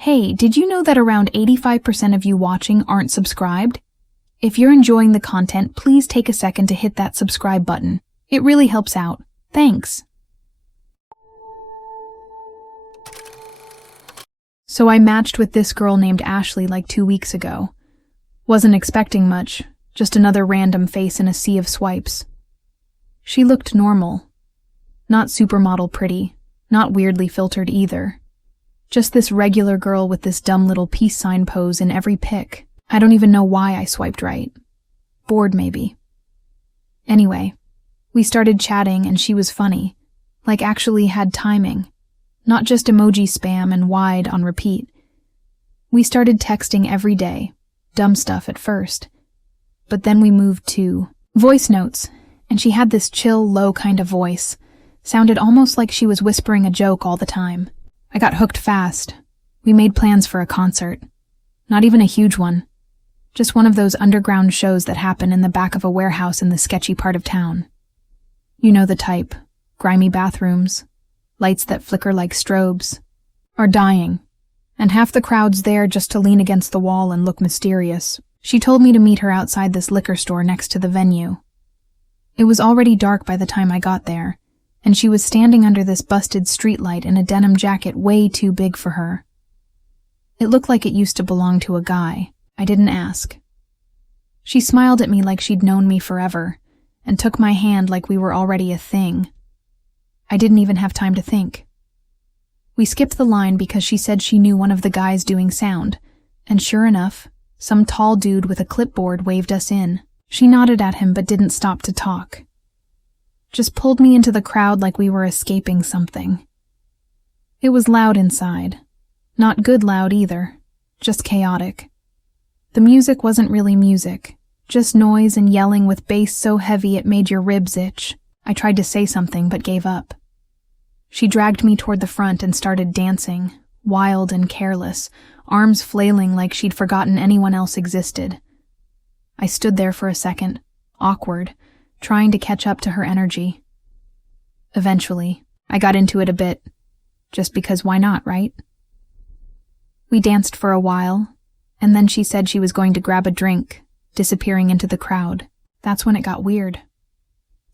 Hey, did you know that around 85% of you watching aren't subscribed? If you're enjoying the content, please take a second to hit that subscribe button. It really helps out. Thanks. So I matched with this girl named Ashley like 2 weeks ago. Wasn't expecting much, just another random face in a sea of swipes. She looked normal. Not supermodel pretty, not weirdly filtered either. Just this regular girl with this dumb little peace sign pose in every pic. I don't even know why I swiped right. Bored, maybe. Anyway, we started chatting and she was funny. Like actually had timing. Not just emoji spam and wide on repeat. We started texting every day. Dumb stuff at first. But then we moved to voice notes, and she had this chill, low kind of voice. Sounded almost like she was whispering a joke all the time. I got hooked fast. We made plans for a concert. Not even a huge one. Just one of those underground shows that happen in the back of a warehouse in the sketchy part of town. You know the type. Grimy bathrooms. Lights that flicker like strobes. Are dying. And half the crowd's there just to lean against the wall and look mysterious. She told me to meet her outside this liquor store next to the venue. It was already dark by the time I got there, and she was standing under this busted streetlight in a denim jacket way too big for her. It looked like it used to belong to a guy. I didn't ask. She smiled at me like she'd known me forever, and took my hand like we were already a thing. I didn't even have time to think. We skipped the line because she said she knew one of the guys doing sound, and sure enough, some tall dude with a clipboard waved us in. She nodded at him but didn't stop to talk. Just pulled me into the crowd like we were escaping something. It was loud inside. Not good loud either, just chaotic. The music wasn't really music, just noise and yelling with bass so heavy it made your ribs itch. I tried to say something but gave up. She dragged me toward the front and started dancing, wild and careless, arms flailing like she'd forgotten anyone else existed. I stood there for a second, awkward, trying to catch up to her energy. Eventually, I got into it a bit, just because why not, right? We danced for a while, and then she said she was going to grab a drink, disappearing into the crowd. That's when it got weird.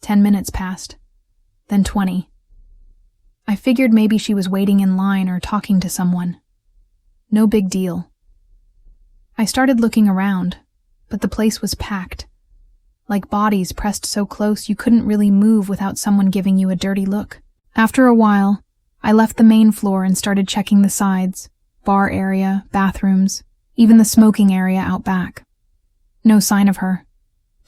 10 minutes passed, then 20. I figured maybe she was waiting in line or talking to someone. No big deal. I started looking around, but the place was packed. Like bodies pressed so close you couldn't really move without someone giving you a dirty look. After a while, I left the main floor and started checking the sides, bar area, bathrooms, even the smoking area out back. No sign of her.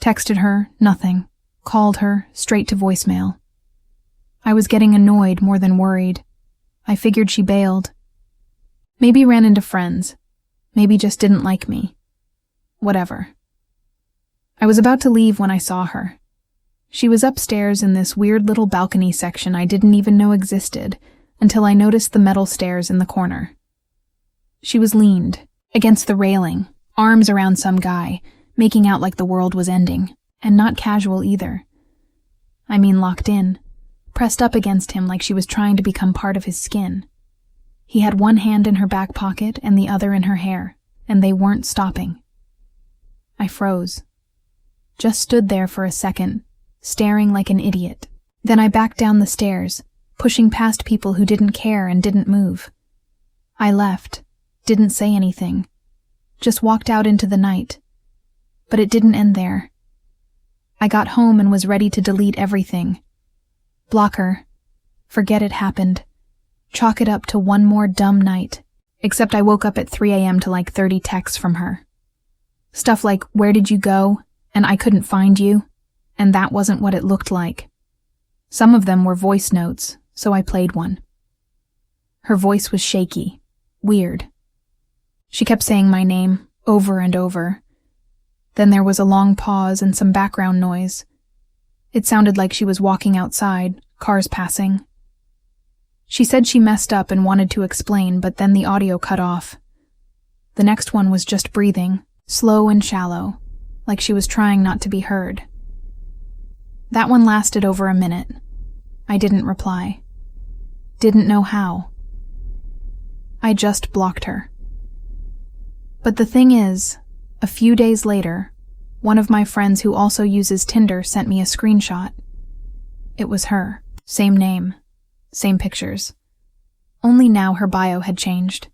Texted her, nothing. Called her, straight to voicemail. I was getting annoyed more than worried. I figured she bailed. Maybe ran into friends. Maybe just didn't like me. Whatever. I was about to leave when I saw her. She was upstairs in this weird little balcony section I didn't even know existed until I noticed the metal stairs in the corner. She was leaned, against the railing, arms around some guy, making out like the world was ending, and not casual either. I mean locked in, pressed up against him like she was trying to become part of his skin. He had one hand in her back pocket and the other in her hair, and they weren't stopping. I froze. Just stood there for a second, staring like an idiot. Then I backed down the stairs, pushing past people who didn't care and didn't move. I left, didn't say anything, just walked out into the night. But it didn't end there. I got home and was ready to delete everything. Block her. Forget it happened. Chalk it up to one more dumb night. Except I woke up at 3 a.m. to like 30 texts from her. Stuff like, "Where did you go?" and "I couldn't find you," and that wasn't what it looked like. Some of them were voice notes, so I played one. Her voice was shaky, weird. She kept saying my name, over and over. Then there was a long pause and some background noise. It sounded like she was walking outside, cars passing. She said she messed up and wanted to explain, but then the audio cut off. The next one was just breathing, slow and shallow, like she was trying not to be heard. That one lasted over a minute. I didn't reply. Didn't know how. I just blocked her. But the thing is, a few days later, one of my friends who also uses Tinder sent me a screenshot. It was her. Same name. Same pictures. Only now her bio had changed.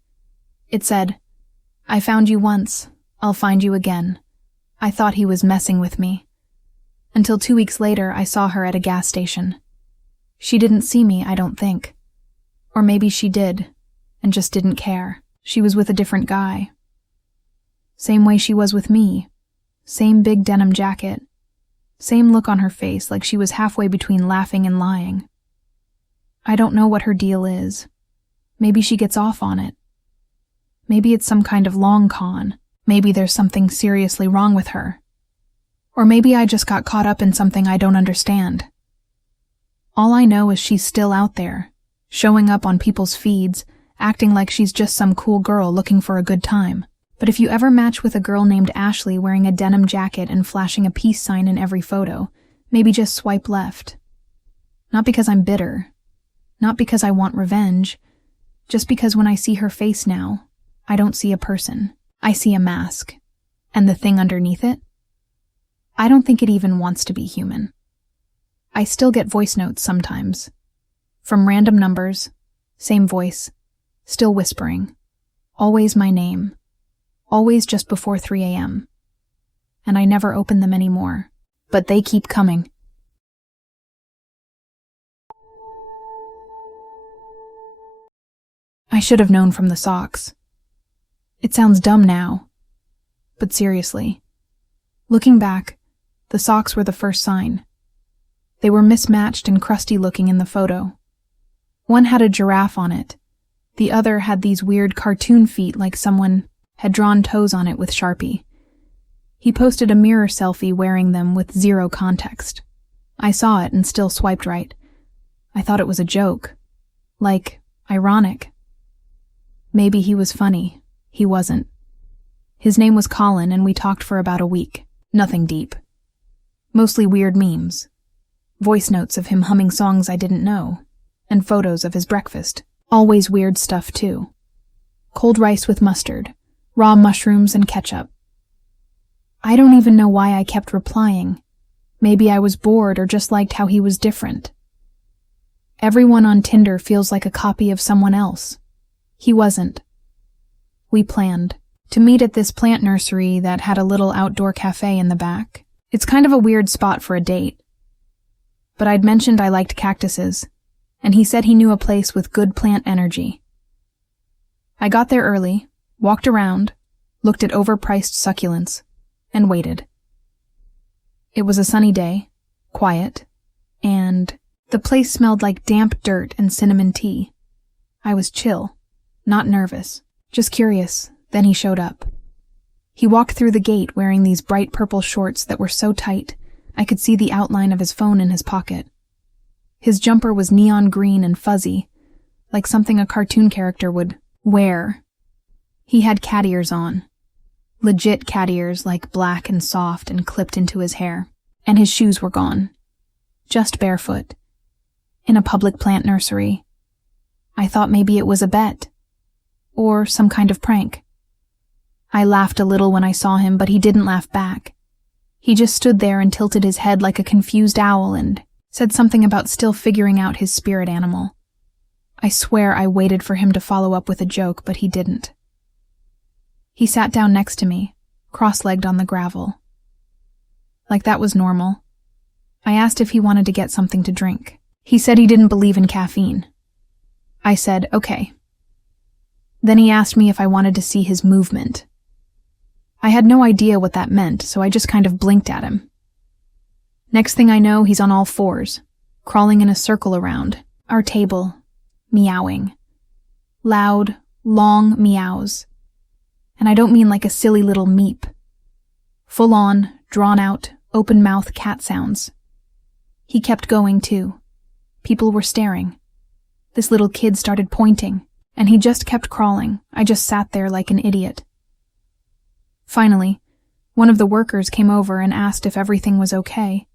It said, "I found you once. I'll find you again. I thought he was messing with me." Until 2 weeks later, I saw her at a gas station. She didn't see me, I don't think. Or maybe she did, and just didn't care. She was with a different guy. Same way she was with me. Same big denim jacket. Same look on her face, like she was halfway between laughing and lying. I don't know what her deal is. Maybe she gets off on it. Maybe it's some kind of long con. Maybe there's something seriously wrong with her. Or maybe I just got caught up in something I don't understand. All I know is she's still out there, showing up on people's feeds, acting like she's just some cool girl looking for a good time. But if you ever match with a girl named Ashley wearing a denim jacket and flashing a peace sign in every photo, maybe just swipe left. Not because I'm bitter. Not because I want revenge. Just because when I see her face now, I don't see a person. I see a mask. And the thing underneath it? I don't think it even wants to be human. I still get voice notes sometimes. From random numbers, same voice, still whispering. Always my name. Always just before 3 a.m. And I never open them anymore. But they keep coming. I should have known from the socks. It sounds dumb now. But seriously. Looking back, the socks were the first sign. They were mismatched and crusty looking in the photo. One had a giraffe on it. The other had these weird cartoon feet like someone had drawn toes on it with Sharpie. He posted a mirror selfie wearing them with zero context. I saw it and still swiped right. I thought it was a joke. Like, ironic. Maybe he was funny. He wasn't. His name was Colin and we talked for about a week. Nothing deep. Mostly weird memes. Voice notes of him humming songs I didn't know. And photos of his breakfast. Always weird stuff too. Cold rice with mustard. Raw mushrooms and ketchup. I don't even know why I kept replying. Maybe I was bored or just liked how he was different. Everyone on Tinder feels like a copy of someone else. He wasn't. We planned to meet at this plant nursery that had a little outdoor cafe in the back. It's kind of a weird spot for a date. But I'd mentioned I liked cactuses, and he said he knew a place with good plant energy. I got there early, walked around, looked at overpriced succulents, and waited. It was a sunny day, quiet, and the place smelled like damp dirt and cinnamon tea. I was chill, not nervous, just curious. Then he showed up. He walked through the gate wearing these bright purple shorts that were so tight I could see the outline of his phone in his pocket. His jumper was neon green and fuzzy, like something a cartoon character would wear. He had cat ears on. Legit cat ears, like black and soft and clipped into his hair. And his shoes were gone. Just barefoot. In a public plant nursery. I thought maybe it was a bet. Or some kind of prank. I laughed a little when I saw him, but he didn't laugh back. He just stood there and tilted his head like a confused owl and said something about still figuring out his spirit animal. I swear I waited for him to follow up with a joke, but he didn't. He sat down next to me, cross-legged on the gravel. Like that was normal. I asked if he wanted to get something to drink. He said he didn't believe in caffeine. I said, okay. Then he asked me if I wanted to see his movement. I had no idea what that meant, so I just kind of blinked at him. Next thing I know, he's on all fours, crawling in a circle around our table, meowing. Loud, long meows. And I don't mean like a silly little meep. Full-on, drawn-out, open-mouth cat sounds. He kept going, too. People were staring. This little kid started pointing, and he just kept crawling. I just sat there like an idiot. Finally, one of the workers came over and asked if everything was okay.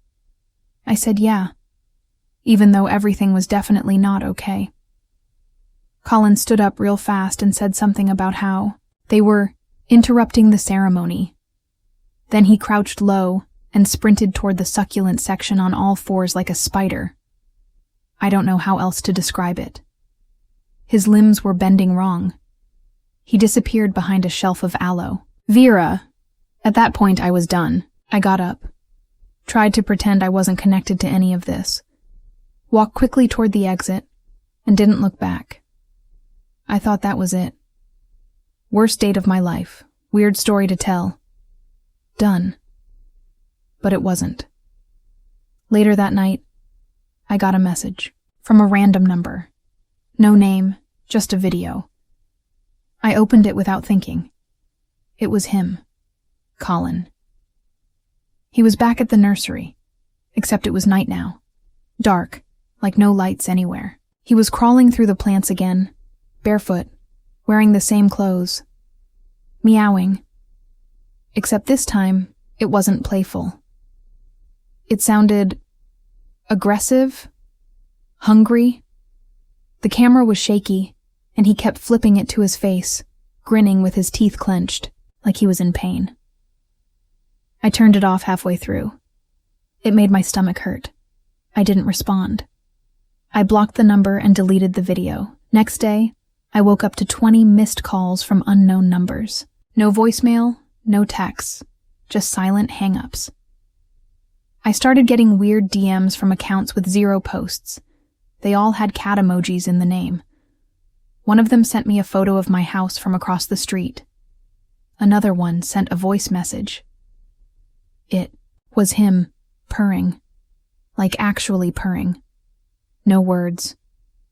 I said yeah, even though everything was definitely not okay. Colin stood up real fast and said something about how they were interrupting the ceremony. Then he crouched low and sprinted toward the succulent section on all fours like a spider. I don't know how else to describe it. His limbs were bending wrong. He disappeared behind a shelf of aloe. Vera! At that point, I was done. I got up, tried to pretend I wasn't connected to any of this, walked quickly toward the exit, and didn't look back. I thought that was it. Worst date of my life. Weird story to tell. Done. But it wasn't. Later that night, I got a message from a random number. No name, just a video. I opened it without thinking. It was him, Colin. He was back at the nursery, except it was night now. Dark, like no lights anywhere. He was crawling through the plants again, barefoot, wearing the same clothes, meowing. Except this time, it wasn't playful. It sounded aggressive, hungry. The camera was shaky, and he kept flipping it to his face, grinning with his teeth clenched, like he was in pain. I turned it off halfway through. It made my stomach hurt. I didn't respond. I blocked the number and deleted the video. Next day, I woke up to 20 missed calls from unknown numbers. No voicemail, no texts, just silent hang-ups. I started getting weird DMs from accounts with 0 posts. They all had cat emojis in the name. One of them sent me a photo of my house from across the street. Another one sent a voice message. It was him, purring. Like actually purring. No words.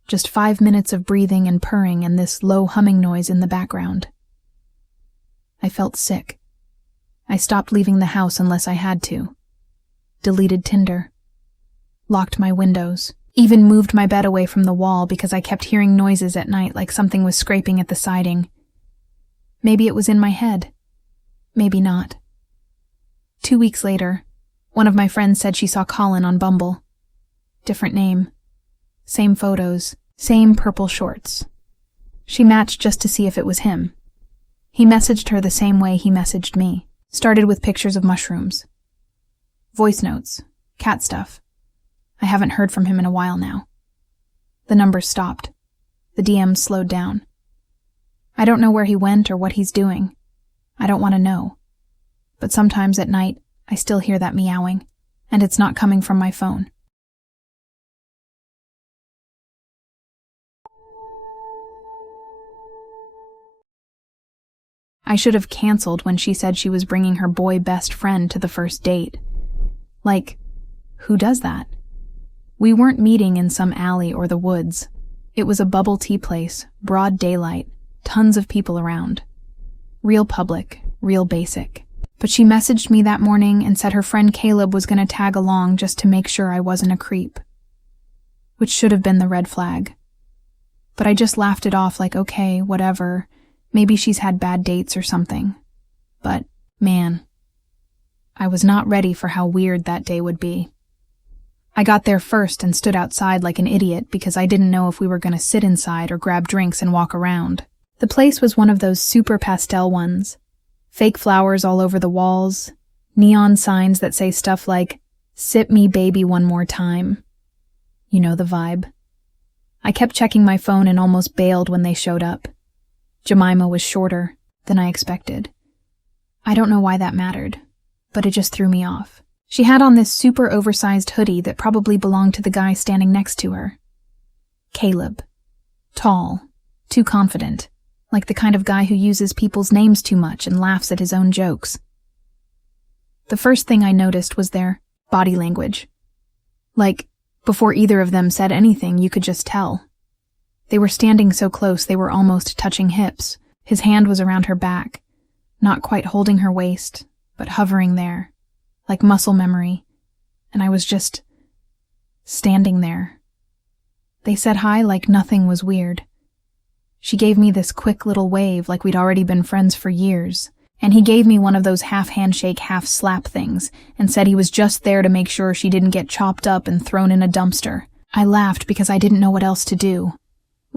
Just 5 minutes of breathing and purring and this low humming noise in the background. I felt sick. I stopped leaving the house unless I had to. Deleted Tinder. Locked my windows. Even moved my bed away from the wall because I kept hearing noises at night like something was scraping at the siding. Maybe it was in my head. Maybe not. 2 weeks later, one of my friends said she saw Colin on Bumble. Different name. Same photos. Same purple shorts. She matched just to see if it was him. He messaged her the same way he messaged me. Started with pictures of mushrooms. Voice notes. Cat stuff. I haven't heard from him in a while now. The numbers stopped. The DMs slowed down. I don't know where he went or what he's doing. I don't want to know. But sometimes at night, I still hear that meowing, and it's not coming from my phone. I should have canceled when she said she was bringing her boy best friend to the first date. Like, who does that? We weren't meeting in some alley or the woods. It was a bubble tea place, broad daylight, tons of people around. Real public, real basic. But she messaged me that morning and said her friend Caleb was going to tag along just to make sure I wasn't a creep. Which should have been the red flag. But I just laughed it off like, okay, whatever. Maybe she's had bad dates or something. But, man, I was not ready for how weird that day would be. I got there first and stood outside like an idiot because I didn't know if we were going to sit inside or grab drinks and walk around. The place was one of those super pastel ones. Fake flowers all over the walls, neon signs that say stuff like, "Sip me baby one more time." You know the vibe. I kept checking my phone and almost bailed when they showed up. Jemima was shorter than I expected. I don't know why that mattered, but it just threw me off. She had on this super oversized hoodie that probably belonged to the guy standing next to her. Caleb. Tall. Too confident. Like the kind of guy who uses people's names too much and laughs at his own jokes. The first thing I noticed was their body language. Like, before either of them said anything, you could just tell. They were standing so close they were almost touching hips. His hand was around her back, not quite holding her waist, but hovering there, like muscle memory, and I was just standing there. They said hi like nothing was weird. She gave me this quick little wave like we'd already been friends for years, and he gave me one of those half handshake, half slap things and said he was just there to make sure she didn't get chopped up and thrown in a dumpster. I laughed because I didn't know what else to do.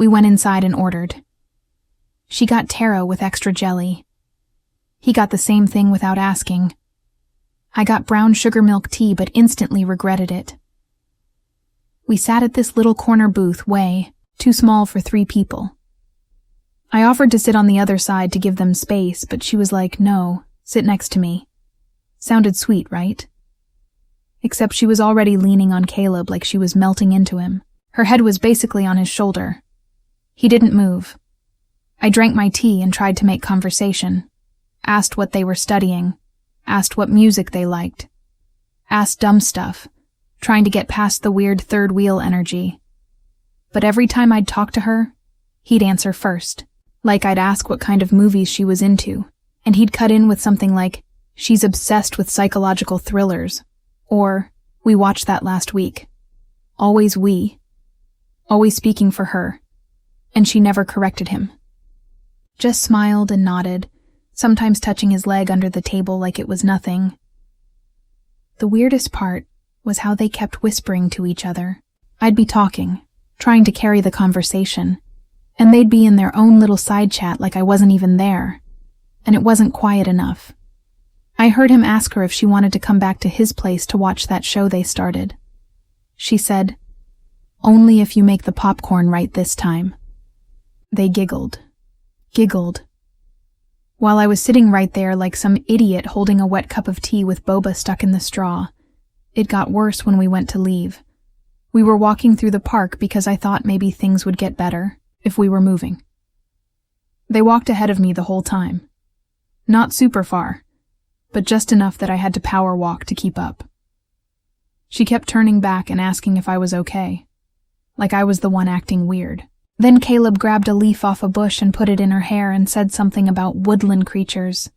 We went inside and ordered. She got taro with extra jelly. He got the same thing without asking. I got brown sugar milk tea but instantly regretted it. We sat at this little corner booth way too small for 3 people. I offered to sit on the other side to give them space, but she was like, no, sit next to me. Sounded sweet, right? Except she was already leaning on Caleb like she was melting into him. Her head was basically on his shoulder. He didn't move. I drank my tea and tried to make conversation. Asked what they were studying. Asked what music they liked. Asked dumb stuff, trying to get past the weird third wheel energy. But every time I'd talk to her, he'd answer first. Like I'd ask what kind of movies she was into, and he'd cut in with something like, she's obsessed with psychological thrillers, or, we watched that last week. Always we. Always speaking for her, and she never corrected him. Just smiled and nodded, sometimes touching his leg under the table like it was nothing. The weirdest part was how they kept whispering to each other. I'd be talking, trying to carry the conversation, and they'd be in their own little side chat like I wasn't even there, and it wasn't quiet enough. I heard him ask her if she wanted to come back to his place to watch that show they started. She said, only if you make the popcorn right this time. They giggled. While I was sitting right there like some idiot holding a wet cup of tea with boba stuck in the straw. It got worse when we went to leave. We were walking through the park because I thought maybe things would get better if we were moving. They walked ahead of me the whole time. Not super far, but just enough that I had to power walk to keep up. She kept turning back and asking if I was okay, like I was the one acting weird. Then Caleb grabbed a leaf off a bush and put it in her hair and said something about woodland creatures.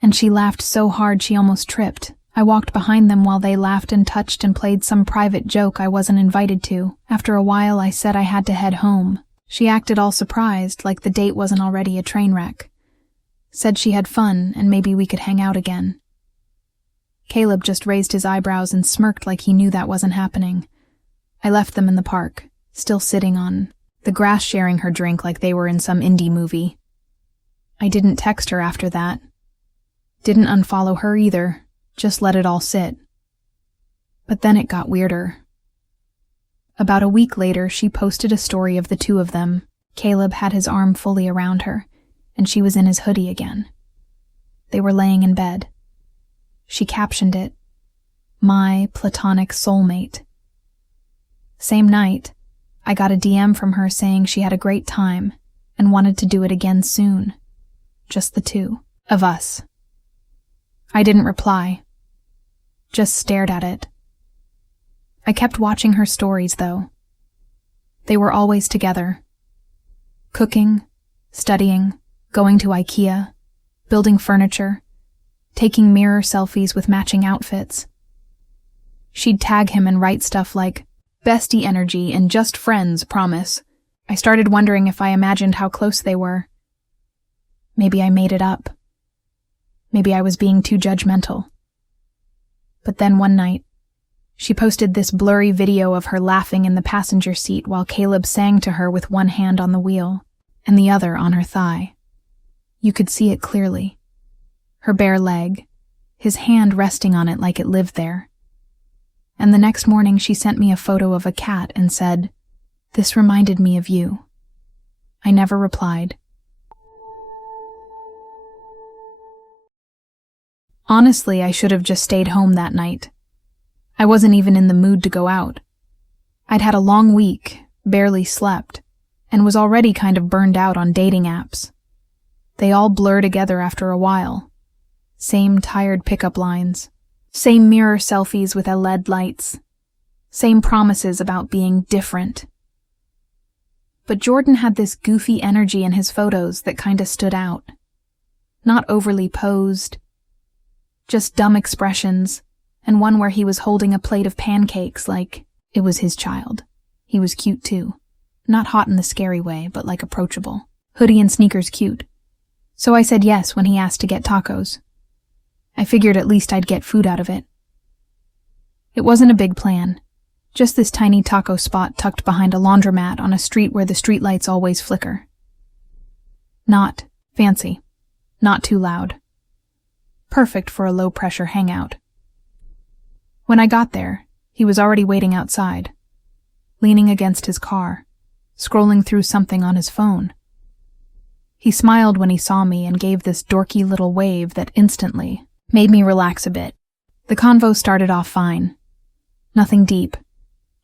And she laughed so hard she almost tripped. I walked behind them while they laughed and touched and played some private joke I wasn't invited to. After a while, I said I had to head home. She acted all surprised, like the date wasn't already a train wreck. Said she had fun and maybe we could hang out again. Caleb just raised his eyebrows and smirked like he knew that wasn't happening. I left them in the park, still sitting on the grass sharing her drink like they were in some indie movie. I didn't text her after that. Didn't unfollow her either. Just let it all sit. But then it got weirder. About a week later, she posted a story of the 2 of them. Caleb had his arm fully around her, and she was in his hoodie again. They were laying in bed. She captioned it, "My platonic soulmate." Same night, I got a DM from her saying she had a great time and wanted to do it again soon. Just the 2 of us. I didn't reply. Just stared at it. I kept watching her stories, though. They were always together. Cooking, studying, going to IKEA, building furniture, taking mirror selfies with matching outfits. She'd tag him and write stuff like, "Bestie energy and just friends, promise." I started wondering if I imagined how close they were. Maybe I made it up. Maybe I was being too judgmental. But then one night, she posted this blurry video of her laughing in the passenger seat while Caleb sang to her with one hand on the wheel and the other on her thigh. You could see it clearly. Her bare leg, his hand resting on it like it lived there. And the next morning she sent me a photo of a cat and said, "This reminded me of you." I never replied. Honestly, I should have just stayed home that night. I wasn't even in the mood to go out. I'd had a long week, barely slept, and was already kind of burned out on dating apps. They all blur together after a while. Same tired pickup lines. Same mirror selfies with LED lights. Same promises about being different. But Jordan had this goofy energy in his photos that kinda stood out. Not overly posed. Just dumb expressions, and one where he was holding a plate of pancakes like it was his child. He was cute too. Not hot in the scary way, but like approachable. Hoodie and sneakers cute. So I said yes when he asked to get tacos. I figured at least I'd get food out of it. It wasn't a big plan. Just this tiny taco spot tucked behind a laundromat on a street where the streetlights always flicker. Not fancy. Not too loud. Perfect for a low-pressure hangout. When I got there, he was already waiting outside, leaning against his car, scrolling through something on his phone. He smiled when he saw me and gave this dorky little wave that instantly made me relax a bit. The convo started off fine. Nothing deep.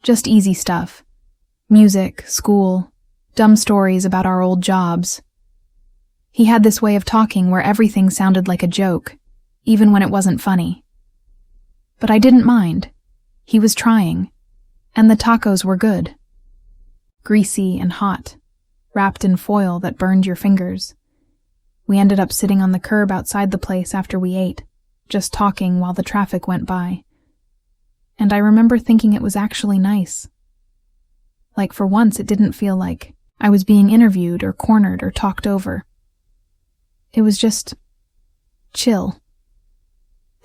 Just easy stuff. Music, school, dumb stories about our old jobs. He had this way of talking where everything sounded like a joke, even when it wasn't funny. But I didn't mind. He was trying. And the tacos were good. Greasy and hot, wrapped in foil that burned your fingers. We ended up sitting on the curb outside the place after we ate, just talking while the traffic went by. And I remember thinking it was actually nice. Like for once it didn't feel like I was being interviewed or cornered or talked over. It was just chill.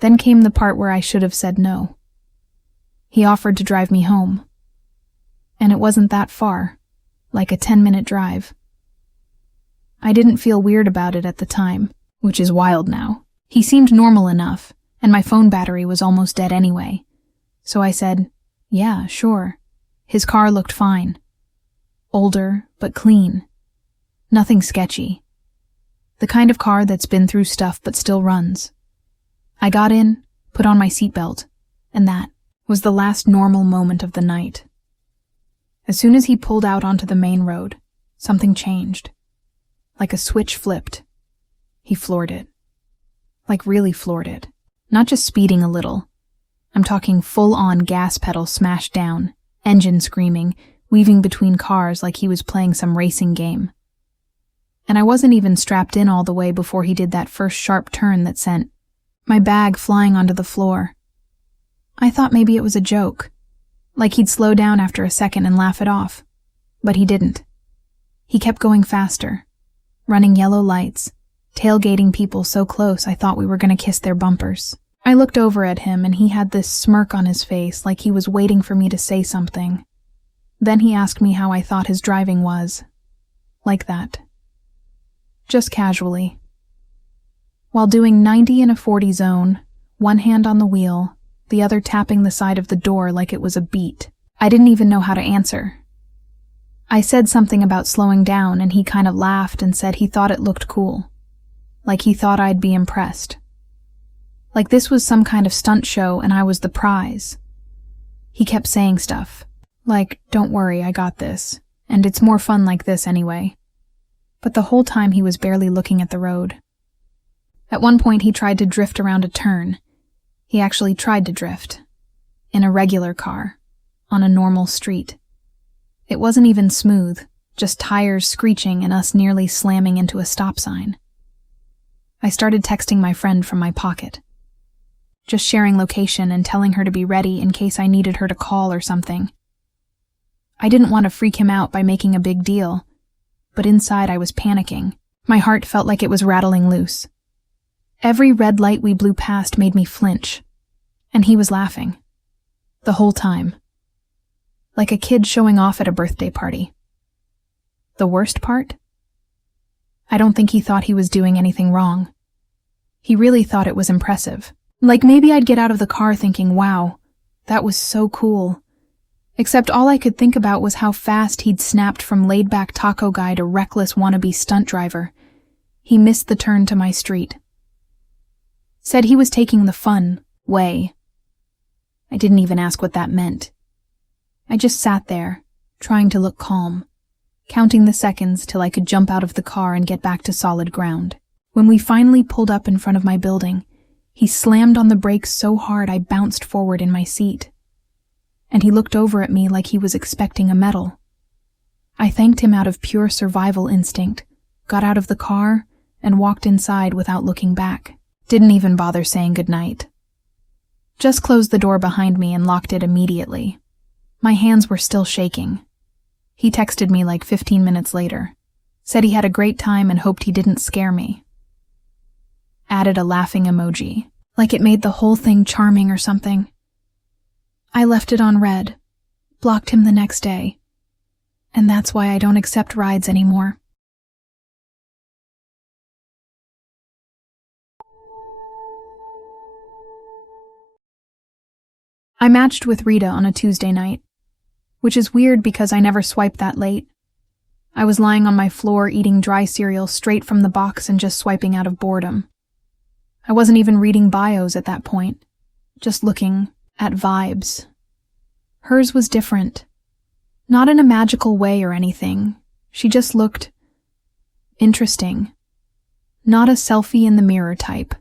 Then came the part where I should have said no. He offered to drive me home. And it wasn't that far, like a 10-minute drive. I didn't feel weird about it at the time, which is wild now. He seemed normal enough, and my phone battery was almost dead anyway. So I said, yeah, sure. His car looked fine. Older, but clean. Nothing sketchy. The kind of car that's been through stuff but still runs. I got in, put on my seatbelt, and that was the last normal moment of the night. As soon as he pulled out onto the main road, something changed. Like a switch flipped. He floored it. Like really floored it. Not just speeding a little. I'm talking full-on gas pedal smashed down, engine screaming, weaving between cars like he was playing some racing game. And I wasn't even strapped in all the way before he did that first sharp turn that sent my bag flying onto the floor. I thought maybe it was a joke, like he'd slow down after a second and laugh it off. But he didn't. He kept going faster, running yellow lights, tailgating people so close I thought we were going to kiss their bumpers. I looked over at him and he had this smirk on his face like he was waiting for me to say something. Then he asked me how I thought his driving was. Like that. Just casually. While doing 90 in a 40 zone, one hand on the wheel, the other tapping the side of the door like it was a beat. I didn't even know how to answer. I said something about slowing down and he kind of laughed and said he thought it looked cool. Like he thought I'd be impressed. Like this was some kind of stunt show and I was the prize. He kept saying stuff. Like, don't worry, I got this. And it's more fun like this anyway. But the whole time he was barely looking at the road. At one point he tried to drift around a turn. He actually tried to drift. In a regular car. On a normal street. It wasn't even smooth. Just tires screeching and us nearly slamming into a stop sign. I started texting my friend from my pocket. Just sharing location and telling her to be ready in case I needed her to call or something. I didn't want to freak him out by making a big deal, but inside I was panicking. My heart felt like it was rattling loose. Every red light we blew past made me flinch, and he was laughing. The whole time. Like a kid showing off at a birthday party. The worst part? I don't think he thought he was doing anything wrong. He really thought it was impressive. Like maybe I'd get out of the car thinking, wow, that was so cool. Except all I could think about was how fast he'd snapped from laid-back taco guy to reckless wannabe stunt driver. He missed the turn to my street. Said he was taking the fun way. I didn't even ask what that meant. I just sat there, trying to look calm, counting the seconds till I could jump out of the car and get back to solid ground. When we finally pulled up in front of my building, he slammed on the brakes so hard I bounced forward in my seat. And he looked over at me like he was expecting a medal. I thanked him out of pure survival instinct, got out of the car, and walked inside without looking back. Didn't even bother saying goodnight. Just closed the door behind me and locked it immediately. My hands were still shaking. He texted me like 15 minutes later. Said he had a great time and hoped he didn't scare me. Added a laughing emoji, like it made the whole thing charming or something. I left it on read, Blocked him the next day. And that's why I don't accept rides anymore. I matched with Rita on a Tuesday night, which is weird because I never swiped that late. I was lying on my floor eating dry cereal straight from the box and just swiping out of boredom. I wasn't even reading bios at that point, just looking at vibes. Hers was different. Not in a magical way or anything. She just looked interesting. Not a selfie in the mirror type.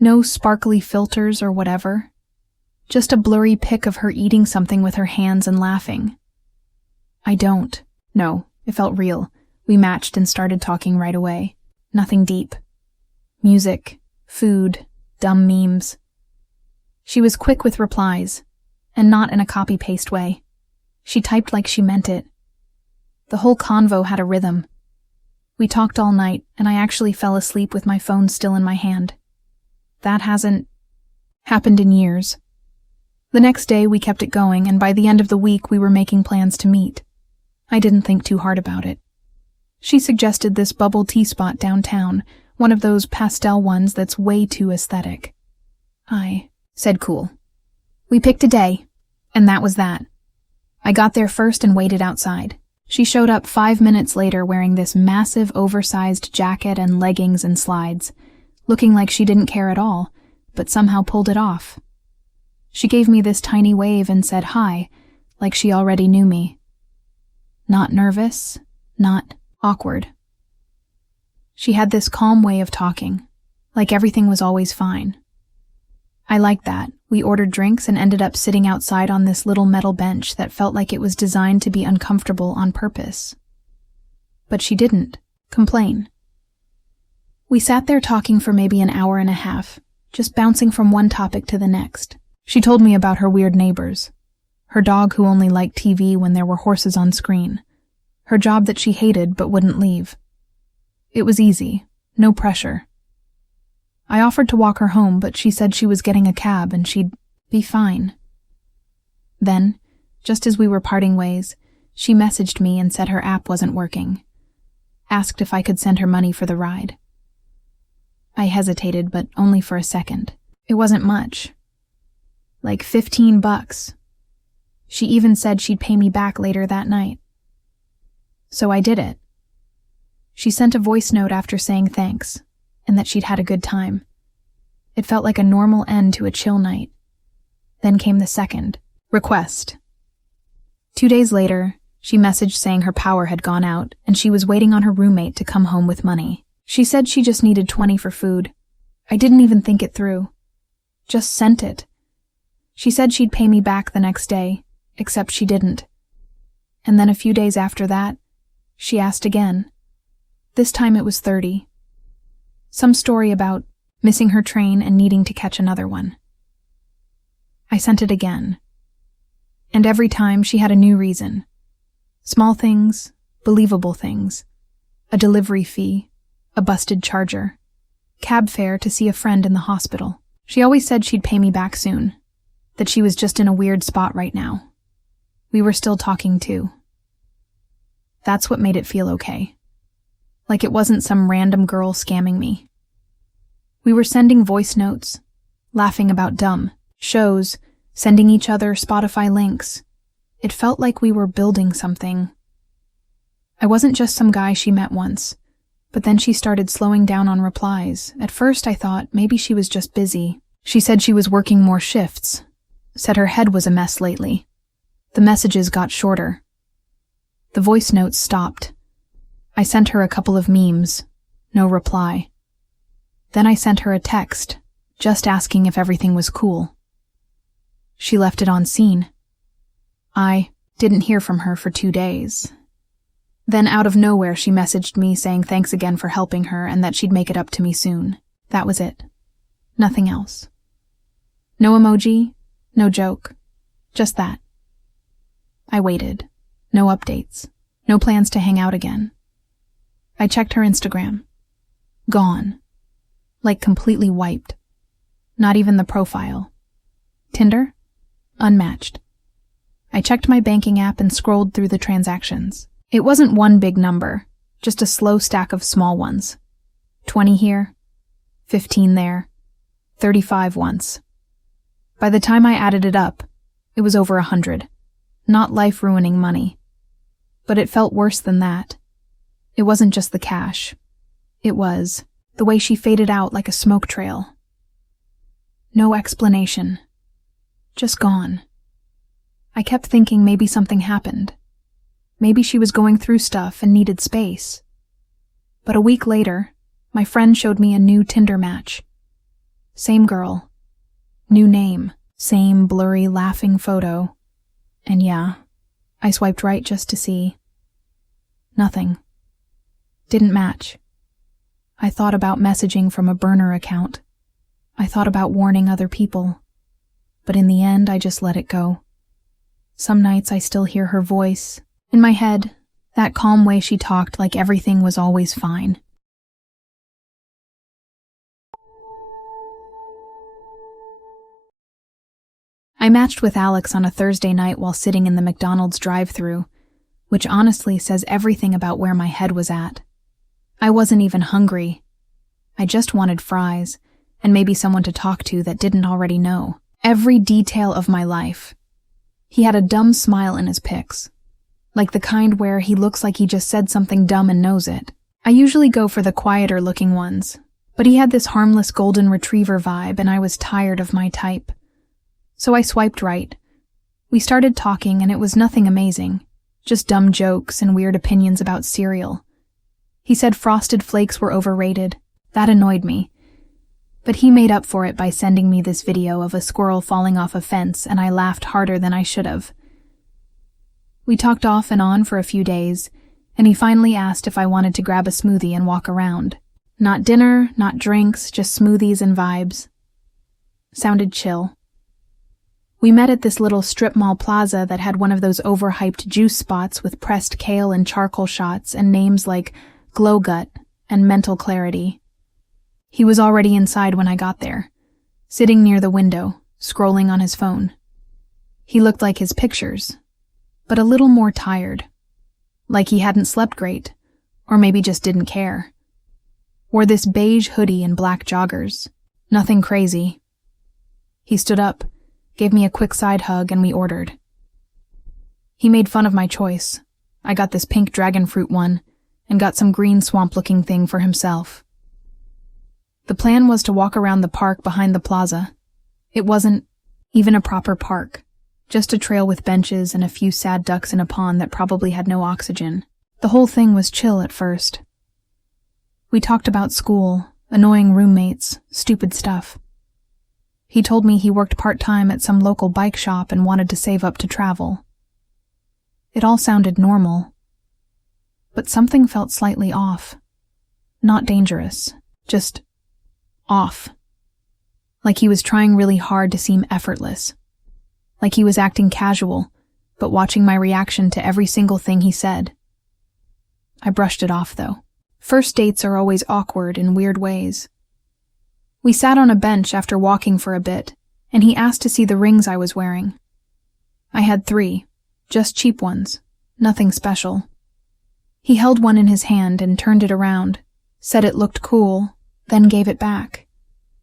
No sparkly filters or whatever. Just a blurry pic of her eating something with her hands and laughing. No, it felt real. We matched and started talking right away. Nothing deep. Music, food, dumb memes. She was quick with replies, and not in a copy-paste way. She typed like she meant it. The whole convo had a rhythm. We talked all night, and I actually fell asleep with my phone still in my hand. That hasn't happened in years. The next day we kept it going, and by the end of the week we were making plans to meet. I didn't think too hard about it. She suggested this bubble tea spot downtown, one of those pastel ones that's way too aesthetic. I said cool. We picked a day, and that was that. I got there first and waited outside. She showed up 5 minutes later wearing this massive oversized jacket and leggings and slides, looking like she didn't care at all, but somehow pulled it off. She gave me this tiny wave and said hi, like she already knew me. Not nervous, not awkward. She had this calm way of talking, like everything was always fine. I liked that. We ordered drinks and ended up sitting outside on this little metal bench that felt like it was designed to be uncomfortable on purpose. But she didn't complain. We sat there talking for maybe an hour and a half, just bouncing from one topic to the next. She told me about her weird neighbors, her dog who only liked TV when there were horses on screen, her job that she hated but wouldn't leave. It was easy, no pressure. I offered to walk her home, but she said she was getting a cab and she'd be fine. Then, just as we were parting ways, she messaged me and said her app wasn't working. Asked if I could send her money for the ride. I hesitated, but only for a second. It wasn't much. Like $15. She even said she'd pay me back later that night. So I did it. She sent a voice note after saying thanks, and that she'd had a good time. It felt like a normal end to a chill night. Then came the second request. 2 days later, she messaged saying her power had gone out and she was waiting on her roommate to come home with money. She said she just needed $20 for food. I didn't even think it through. Just sent it. She said she'd pay me back the next day, except she didn't. And then a few days after that, she asked again. This time it was $30. Some story about missing her train and needing to catch another one. I sent it again. And every time she had a new reason. Small things, believable things. A delivery fee, a busted charger, cab fare to see a friend in the hospital. She always said she'd pay me back soon, that she was just in a weird spot right now. We were still talking too. That's what made it feel okay. Like it wasn't some random girl scamming me. We were sending voice notes, laughing about dumb shows, sending each other Spotify links. It felt like we were building something. I wasn't just some guy she met once, but then she started slowing down on replies. At first I thought maybe she was just busy. She said she was working more shifts, said her head was a mess lately. The messages got shorter. The voice notes stopped. I sent her a couple of memes. No reply. Then I sent her a text, just asking if everything was cool. She left it on scene. I didn't hear from her for 2 days. Then out of nowhere she messaged me saying thanks again for helping her and that she'd make it up to me soon. That was it. Nothing else. No emoji, no joke. Just that. I waited. No updates. No plans to hang out again. I checked her Instagram. Gone. Like completely wiped. Not even the profile. Tinder? Unmatched. I checked my banking app and scrolled through the transactions. It wasn't one big number, just a slow stack of small ones. 20 here, 15 there, 35 once. By the time I added it up, it was over 100. Not life-ruining money. But it felt worse than that. It wasn't just the cash. It was the way she faded out like a smoke trail. No explanation. Just gone. I kept thinking maybe something happened. Maybe she was going through stuff and needed space. But a week later, my friend showed me a new Tinder match. Same girl. New name. Same blurry laughing photo. And yeah, I swiped right just to see. Nothing. Didn't match. I thought about messaging from a burner account. I thought about warning other people. But in the end, I just let it go. Some nights I still hear her voice. In my head, that calm way she talked like everything was always fine. I matched with Alex on a Thursday night while sitting in the McDonald's drive-thru, which honestly says everything about where my head was at. I wasn't even hungry. I just wanted fries, and maybe someone to talk to that didn't already know. Every detail of my life. He had a dumb smile in his pics. Like the kind where he looks like he just said something dumb and knows it. I usually go for the quieter-looking ones, but he had this harmless golden retriever vibe and I was tired of my type. So I swiped right. We started talking and it was nothing amazing, just dumb jokes and weird opinions about cereal. He said Frosted Flakes were overrated. That annoyed me. But he made up for it by sending me this video of a squirrel falling off a fence and I laughed harder than I should have. We talked off and on for a few days, and he finally asked if I wanted to grab a smoothie and walk around. Not dinner, not drinks, just smoothies and vibes. Sounded chill. We met at this little strip mall plaza that had one of those overhyped juice spots with pressed kale and charcoal shots and names like Glow Gut and Mental Clarity. He was already inside when I got there, sitting near the window, scrolling on his phone. He looked like his pictures, but a little more tired. Like he hadn't slept great, or maybe just didn't care. Wore this beige hoodie and black joggers. Nothing crazy. He stood up, gave me a quick side hug, and we ordered. He made fun of my choice. I got this pink dragon fruit one, and got some green swamp-looking thing for himself. The plan was to walk around the park behind the plaza. It wasn't even a proper park, just a trail with benches and a few sad ducks in a pond that probably had no oxygen. The whole thing was chill at first. We talked about school, annoying roommates, stupid stuff. He told me he worked part-time at some local bike shop and wanted to save up to travel. It all sounded normal, but something felt slightly off. Not dangerous, just off. Like he was trying really hard to seem effortless. Like he was acting casual, but watching my reaction to every single thing he said. I brushed it off, though. First dates are always awkward in weird ways. We sat on a bench after walking for a bit, and he asked to see the rings I was wearing. I had 3, just cheap ones, nothing special. He held one in his hand and turned it around, said it looked cool, then gave it back.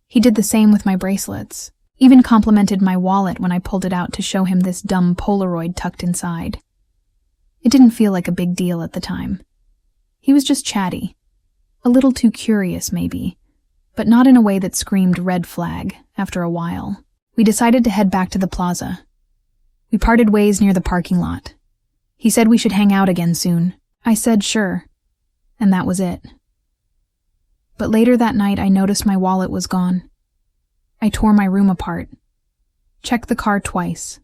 He did the same with my bracelets, even complimented my wallet when I pulled it out to show him this dumb Polaroid tucked inside. It didn't feel like a big deal at the time. He was just chatty, a little too curious maybe, but not in a way that screamed red flag after a while. We decided to head back to the plaza. We parted ways near the parking lot. He said we should hang out again soon. I said sure, and that was it. But later that night I noticed my wallet was gone. I tore my room apart, checked the car twice,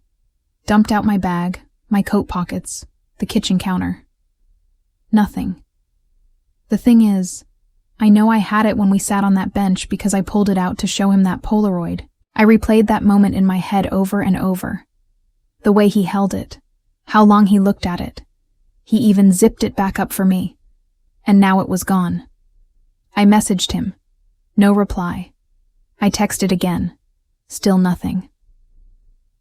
dumped out my bag, my coat pockets, the kitchen counter. Nothing. The thing is, I know I had it when we sat on that bench because I pulled it out to show him that Polaroid. I replayed that moment in my head over and over. The way he held it, how long he looked at it. He even zipped it back up for me. And now it was gone. I messaged him. No reply. I texted again. Still nothing.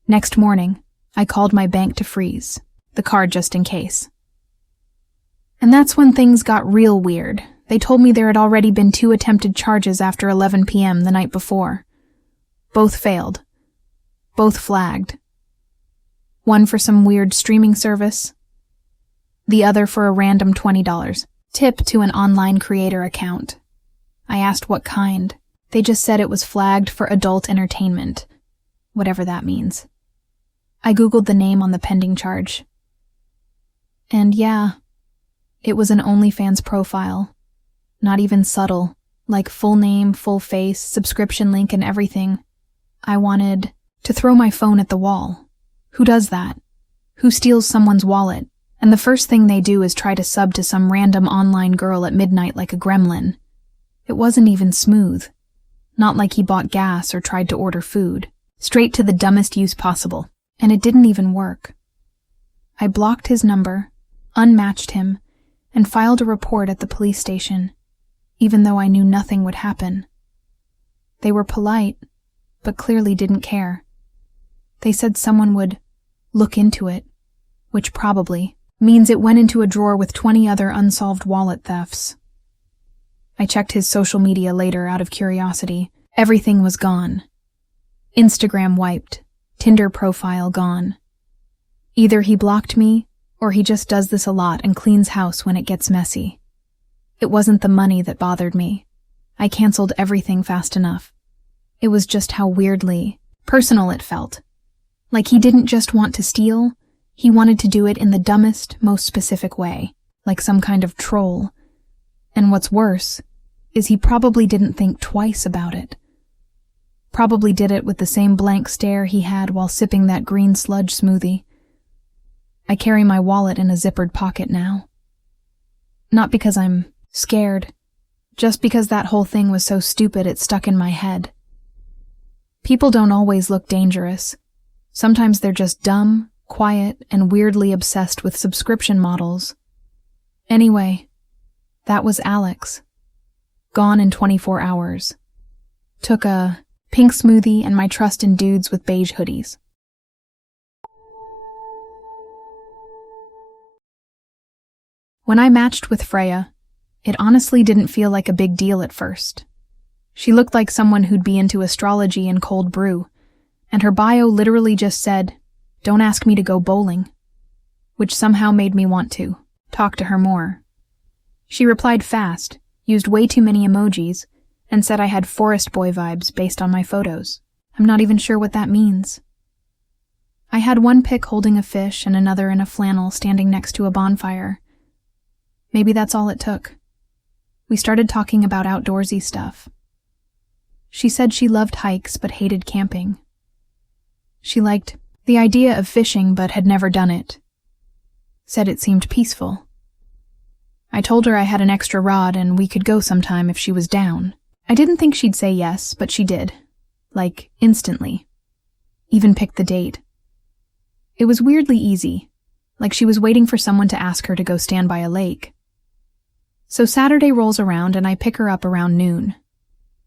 Next morning, I called my bank to freeze the card just in case. And that's when things got real weird. They told me there had already been 2 attempted charges after 11 p.m. the night before. Both failed. Both flagged. One for some weird streaming service. The other for a random $20 tip to an online creator account. I asked what kind. They just said it was flagged for adult entertainment. Whatever that means. I googled the name on the pending charge. And yeah, it was an OnlyFans profile. Not even subtle, like full name, full face, subscription link and everything. I wanted to throw my phone at the wall. Who does that? Who steals someone's wallet? And the first thing they do is try to sub to some random online girl at midnight like a gremlin. It wasn't even smooth. Not like he bought gas or tried to order food. Straight to the dumbest use possible. And it didn't even work. I blocked his number, unmatched him, and filed a report at the police station, even though I knew nothing would happen. They were polite, but clearly didn't care. They said someone would look into it, which probably means it went into a drawer with 20 other unsolved wallet thefts. I checked his social media later out of curiosity. Everything was gone. Instagram wiped. Tinder profile gone. Either he blocked me, or he just does this a lot and cleans house when it gets messy. It wasn't the money that bothered me. I canceled everything fast enough. It was just how weirdly personal it felt. Like he didn't just want to steal, he wanted to do it in the dumbest, most specific way, like some kind of troll. And what's worse is he probably didn't think twice about it. Probably did it with the same blank stare he had while sipping that green sludge smoothie. I carry my wallet in a zippered pocket now. Not because I'm scared, just because that whole thing was so stupid it stuck in my head. People don't always look dangerous. Sometimes they're just dumb, quiet, and weirdly obsessed with subscription models. Anyway, that was Alex. Gone in 24 hours. Took a pink smoothie and my trust in dudes with beige hoodies. When I matched with Freya, it honestly didn't feel like a big deal at first. She looked like someone who'd be into astrology and cold brew, and her bio literally just said, "Don't ask me to go bowling," which somehow made me want to talk to her more. She replied fast, used way too many emojis, and said I had forest boy vibes based on my photos. I'm not even sure what that means. I had one pic holding a fish and another in a flannel standing next to a bonfire. Maybe that's all it took. We started talking about outdoorsy stuff. She said she loved hikes but hated camping. She liked the idea of fishing but had never done it. Said it seemed peaceful. I told her I had an extra rod and we could go sometime if she was down. I didn't think she'd say yes, but she did. Like, instantly. Even picked the date. It was weirdly easy, like she was waiting for someone to ask her to go stand by a lake. So Saturday rolls around and I pick her up around noon.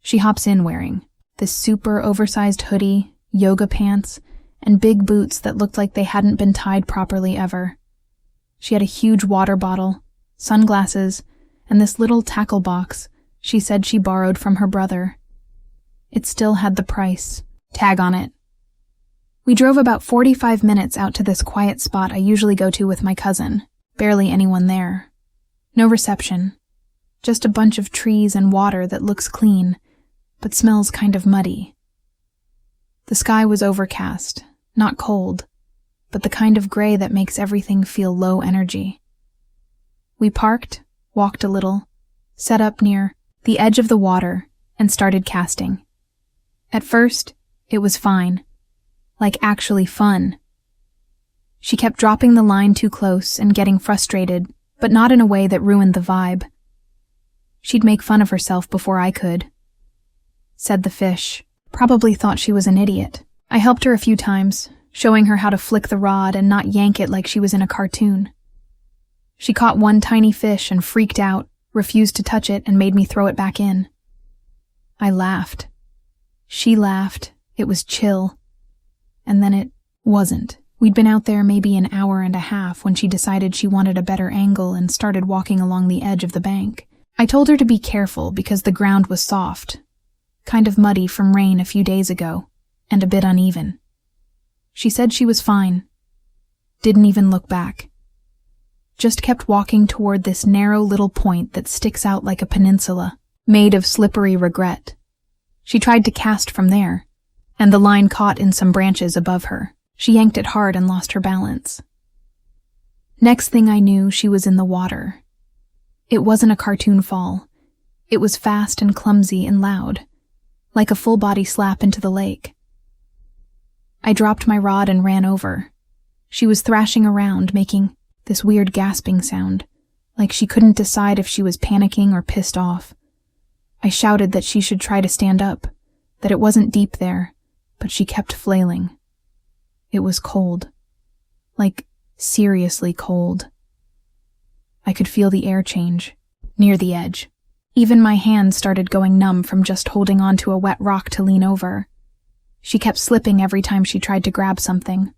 She hops in wearing this super oversized hoodie, yoga pants, and big boots that looked like they hadn't been tied properly ever. She had a huge water bottle, sunglasses, and this little tackle box she said she borrowed from her brother. It still had the price tag on it. We drove about 45 minutes out to this quiet spot I usually go to with my cousin. Barely anyone there. No reception. Just a bunch of trees and water that looks clean, but smells kind of muddy. The sky was overcast, not cold, but the kind of gray that makes everything feel low energy. We parked, walked a little, set up near the edge of the water, and started casting. At first, it was fine. Like actually fun. She kept dropping the line too close and getting frustrated, but not in a way that ruined the vibe. She'd make fun of herself before I could. Said the fish. Probably thought she was an idiot. I helped her a few times, showing her how to flick the rod and not yank it like she was in a cartoon. She caught one tiny fish and freaked out, refused to touch it, and made me throw it back in. I laughed. She laughed. It was chill. And then it wasn't. We'd been out there maybe an hour and a half when she decided she wanted a better angle and started walking along the edge of the bank. I told her to be careful because the ground was soft, kind of muddy from rain a few days ago, and a bit uneven. She said she was fine. Didn't even look back. Just kept walking toward this narrow little point that sticks out like a peninsula, made of slippery regret. She tried to cast from there, and the line caught in some branches above her. She yanked it hard and lost her balance. Next thing I knew, she was in the water. It wasn't a cartoon fall. It was fast and clumsy and loud, like a full-body slap into the lake. I dropped my rod and ran over. She was thrashing around, making this weird gasping sound, like she couldn't decide if she was panicking or pissed off. I shouted that she should try to stand up, that it wasn't deep there, but she kept flailing. It was cold. Like, seriously cold. I could feel the air change, near the edge. Even my hands started going numb from just holding onto a wet rock to lean over. She kept slipping every time she tried to grab something.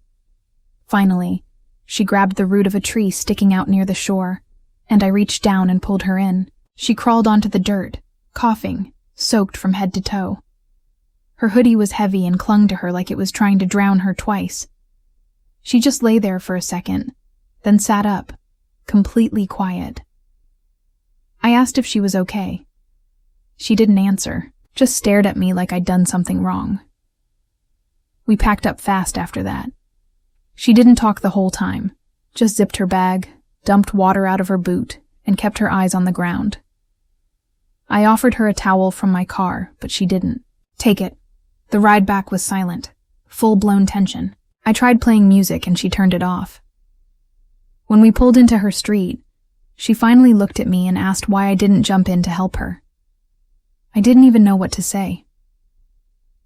Finally, she grabbed the root of a tree sticking out near the shore, and I reached down and pulled her in. She crawled onto the dirt, coughing, soaked from head to toe. Her hoodie was heavy and clung to her like it was trying to drown her twice. She just lay there for a second, then sat up, completely quiet. I asked if she was okay. She didn't answer, just stared at me like I'd done something wrong. We packed up fast after that. She didn't talk the whole time, just zipped her bag, dumped water out of her boot, and kept her eyes on the ground. I offered her a towel from my car, but she didn't. Take it. The ride back was silent, full-blown tension. I tried playing music and she turned it off. When we pulled into her street, she finally looked at me and asked why I didn't jump in to help her. I didn't even know what to say.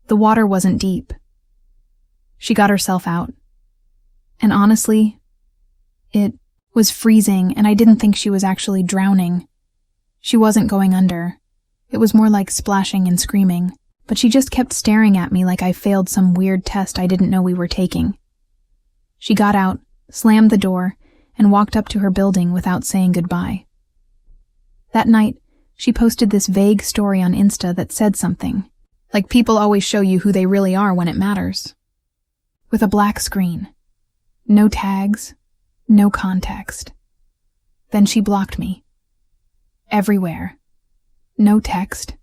The water wasn't deep. She got herself out. And honestly, it was freezing and I didn't think she was actually drowning. She wasn't going under. It was more like splashing and screaming. But she just kept staring at me like I failed some weird test I didn't know we were taking. She got out, slammed the door, and walked up to her building without saying goodbye. That night, she posted this vague story on Insta that said something, like people always show you who they really are when it matters. With a black screen. No tags, no context. Then she blocked me. Everywhere. No text,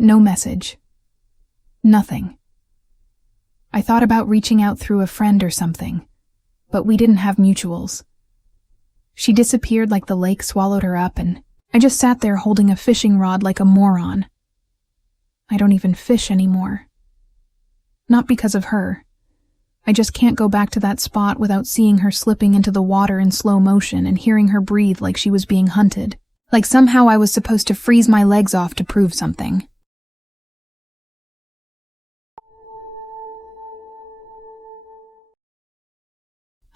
no message. Nothing. I thought about reaching out through a friend or something, but we didn't have mutuals. She disappeared like the lake swallowed her up, and I just sat there holding a fishing rod like a moron. I don't even fish anymore. Not because of her. I just can't go back to that spot without seeing her slipping into the water in slow motion and hearing her breathe like she was being hunted, like somehow I was supposed to freeze my legs off to prove something.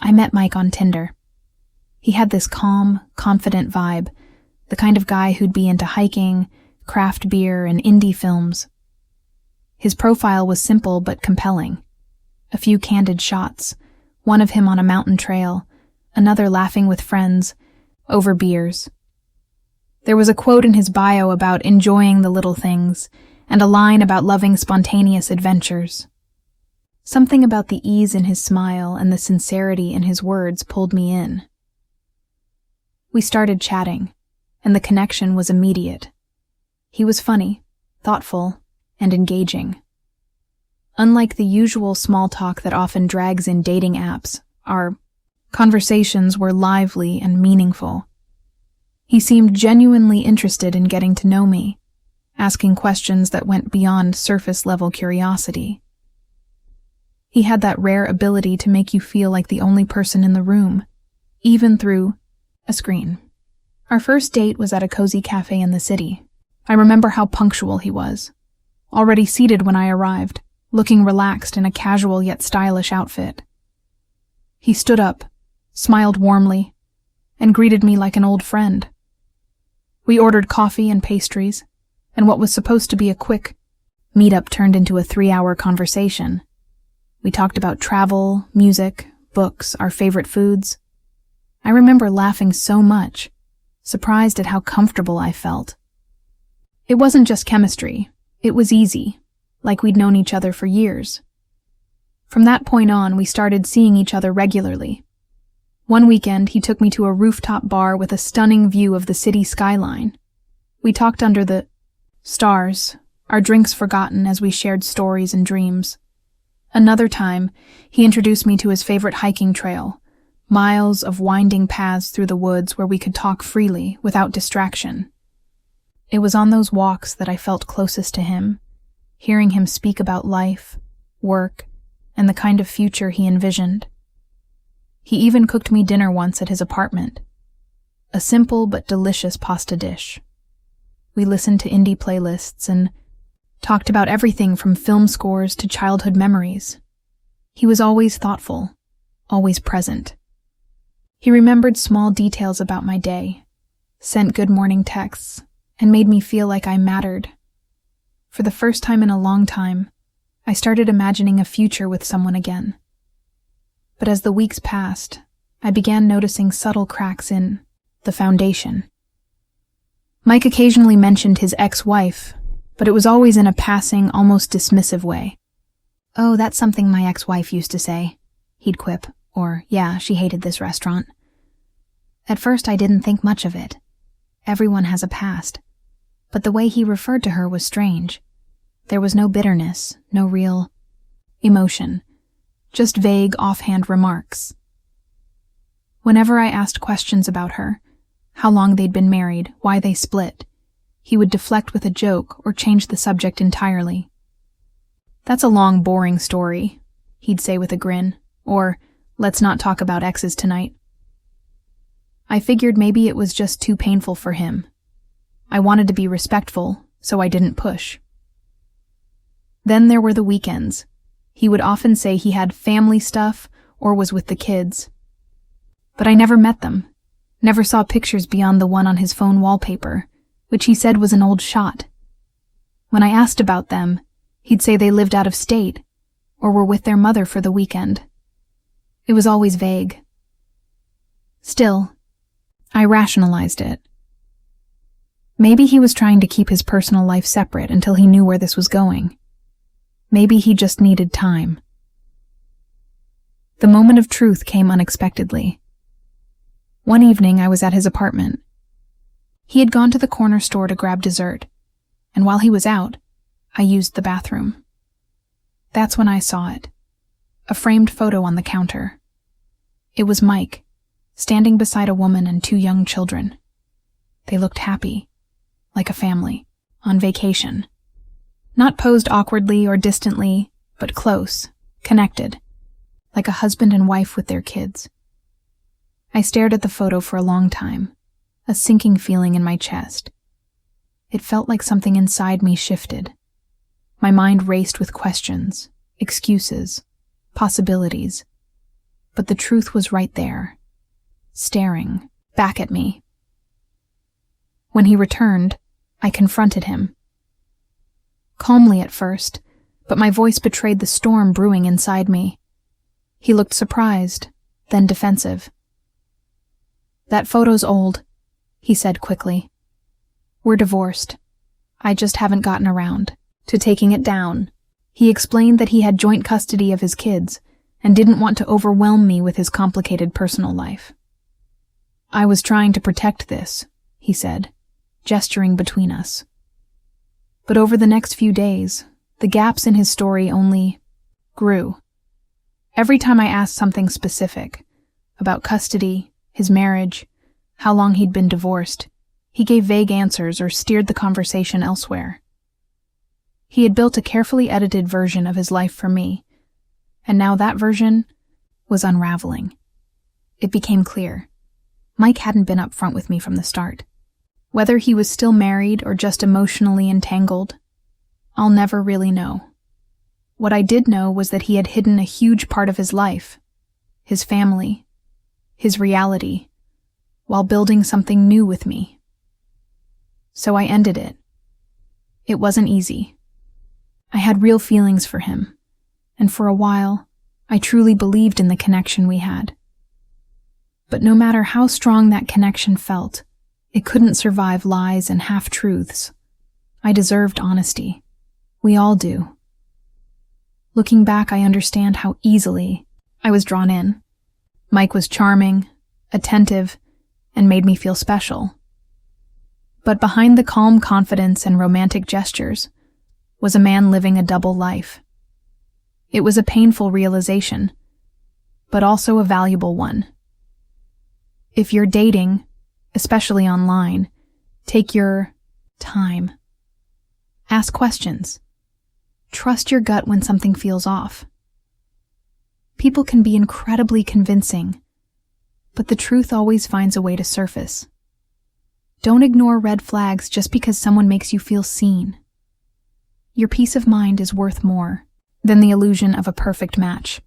I met Mike on Tinder. He had this calm, confident vibe, the kind of guy who'd be into hiking, craft beer, and indie films. His profile was simple but compelling. A few candid shots, one of him on a mountain trail, another laughing with friends, over beers. There was a quote in his bio about enjoying the little things, and a line about loving spontaneous adventures. Something about the ease in his smile and the sincerity in his words pulled me in. We started chatting, and the connection was immediate. He was funny, thoughtful, and engaging. Unlike the usual small talk that often drags in dating apps, our conversations were lively and meaningful. He seemed genuinely interested in getting to know me, asking questions that went beyond surface-level curiosity. He had that rare ability to make you feel like the only person in the room, even through a screen. Our first date was at a cozy cafe in the city. I remember how punctual he was, already seated when I arrived, looking relaxed in a casual yet stylish outfit. He stood up, smiled warmly, and greeted me like an old friend. We ordered coffee and pastries, and what was supposed to be a quick meetup turned into a 3-hour conversation. We talked about travel, music, books, our favorite foods. I remember laughing so much, surprised at how comfortable I felt. It wasn't just chemistry. It was easy, like we'd known each other for years. From that point on, we started seeing each other regularly. One weekend, he took me to a rooftop bar with a stunning view of the city skyline. We talked under the stars, our drinks forgotten as we shared stories and dreams. Another time, he introduced me to his favorite hiking trail, miles of winding paths through the woods where we could talk freely without distraction. It was on those walks that I felt closest to him, hearing him speak about life, work, and the kind of future he envisioned. He even cooked me dinner once at his apartment, a simple but delicious pasta dish. We listened to indie playlists and talked about everything from film scores to childhood memories. He was always thoughtful, always present. He remembered small details about my day, sent good morning texts, and made me feel like I mattered. For the first time in a long time, I started imagining a future with someone again. But as the weeks passed, I began noticing subtle cracks in the foundation. Mike occasionally mentioned his ex-wife, but it was always in a passing, almost dismissive way. "Oh, that's something my ex-wife used to say," he'd quip, or, "Yeah, she hated this restaurant." At first I didn't think much of it. Everyone has a past. But the way he referred to her was strange. There was no bitterness, no real emotion, just vague, offhand remarks. Whenever I asked questions about her, how long they'd been married, why they split, he would deflect with a joke or change the subject entirely. "That's a long, boring story," he'd say with a grin, or, "Let's not talk about exes tonight." I figured maybe it was just too painful for him. I wanted to be respectful, so I didn't push. Then there were the weekends. He would often say he had family stuff or was with the kids. But I never met them, never saw pictures beyond the one on his phone wallpaper, which he said was an old shot. When I asked about them, he'd say they lived out of state or were with their mother for the weekend. It was always vague. Still, I rationalized it. Maybe he was trying to keep his personal life separate until he knew where this was going. Maybe he just needed time. The moment of truth came unexpectedly. One evening I was at his apartment. He had gone to the corner store to grab dessert, and while he was out, I used the bathroom. That's when I saw it. A framed photo on the counter. It was Mike, standing beside a woman and two young children. They looked happy, like a family, on vacation. Not posed awkwardly or distantly, but close, connected, like a husband and wife with their kids. I stared at the photo for a long time, a sinking feeling in my chest. It felt like something inside me shifted. My mind raced with questions, excuses, possibilities. But the truth was right there, staring back at me. When he returned, I confronted him. Calmly at first, but my voice betrayed the storm brewing inside me. He looked surprised, then defensive. "That photo's old," he said quickly. "We're divorced. I just haven't gotten around to taking it down." He explained that he had joint custody of his kids and didn't want to overwhelm me with his complicated personal life. "I was trying to protect this," he said, gesturing between us. But over the next few days, the gaps in his story only grew. Every time I asked something specific, about custody, his marriage, how long he'd been divorced, he gave vague answers or steered the conversation elsewhere. He had built a carefully edited version of his life for me, and now that version was unraveling. It became clear. Mike hadn't been upfront with me from the start. Whether he was still married or just emotionally entangled, I'll never really know. What I did know was that he had hidden a huge part of his life, his family, his reality, while building something new with me. So I ended it. It wasn't easy. I had real feelings for him, and for a while, I truly believed in the connection we had. But no matter how strong that connection felt, it couldn't survive lies and half-truths. I deserved honesty. We all do. Looking back, I understand how easily I was drawn in. Mike was charming, attentive, and made me feel special. But behind the calm confidence and romantic gestures was a man living a double life. It was a painful realization, but also a valuable one. If you're dating, especially online, take your time. Ask questions. Trust your gut when something feels off. People can be incredibly convincing, but the truth always finds a way to surface. Don't ignore red flags just because someone makes you feel seen. Your peace of mind is worth more than the illusion of a perfect match.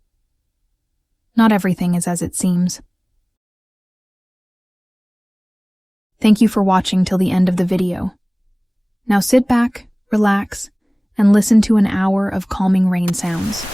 Not everything is as it seems. Thank you for watching till the end of the video. Now sit back, relax, and listen to an hour of calming rain sounds.